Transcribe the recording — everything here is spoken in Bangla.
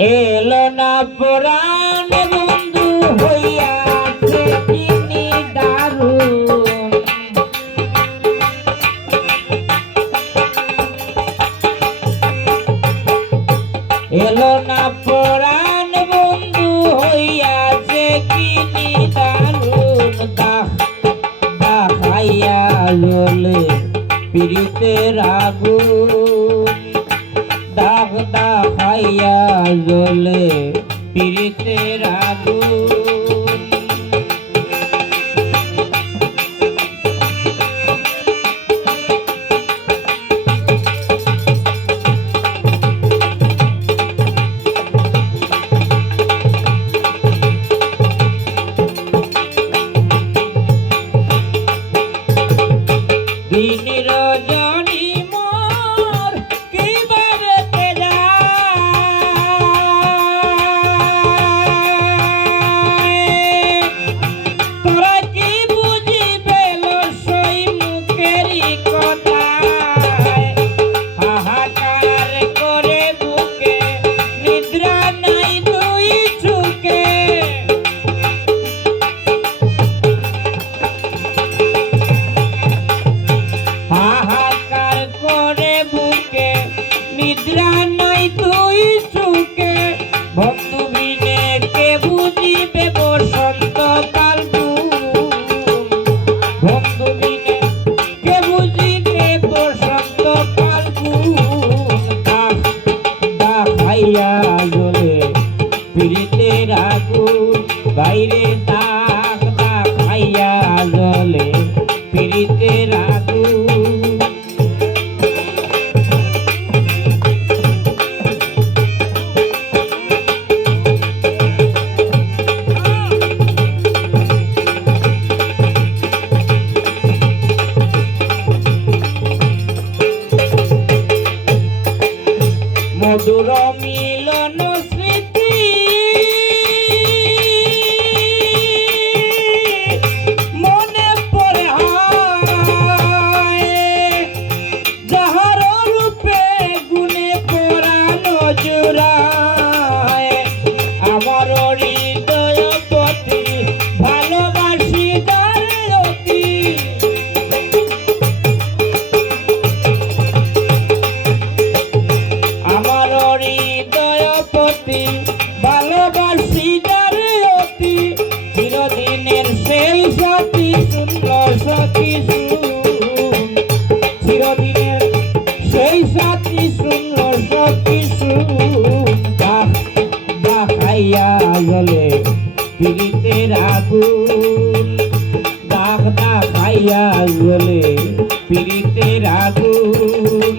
এলো না পুরাণ বন্ধু হইয়াছে কিনি দারুণ, এলো না পুরাণ বন্ধু হইয়াছে কিনি দারুণ। দেখাইয়া জ্বলে পীড়িতের আগুন, দাগ দেখাইয়া জ্বলে পীড়িতের আগুন। দিন রজনী মোর কিভাবে তোরা কি বুঝিবে লসই মুখেরই কথা, হাহাকার করে বুকে নিদ্রা নাই দুই চোখে। হাহাকার করে বুকে নিদ্রা নাই দুই চোখে, বন্ধু বিনে কে বুঝিবে বসন্ত কাল ঘুম, বন্ধু বিনে কে বুঝিবে বসন্ত কাল ঘুম। দেখাইয়া জ্বলে পীড়িতের আগুন, বাইরে দাগ দেখাইয়া জ্বলে পীড়িতের আগুন। মধুর মিলন স্মৃতি মনে পড়ে যাহার রূপে গুণে পরানো জোড়ায়, আমার হৃদয় পতি ভালোবাসি যার অতি। আমার হৃদয় পতি ভালোবাসি যার অতি, চিরদিনের সেই সাথী সুন্দর সখী শুন, চিরদিনের সেই সাথী সুন্দর সখী শুন। দেখাইয়া জ্বলে পীড়িতের আগুন, দাগ দেখাইয়া জ্বলে পীড়িতের আগুন।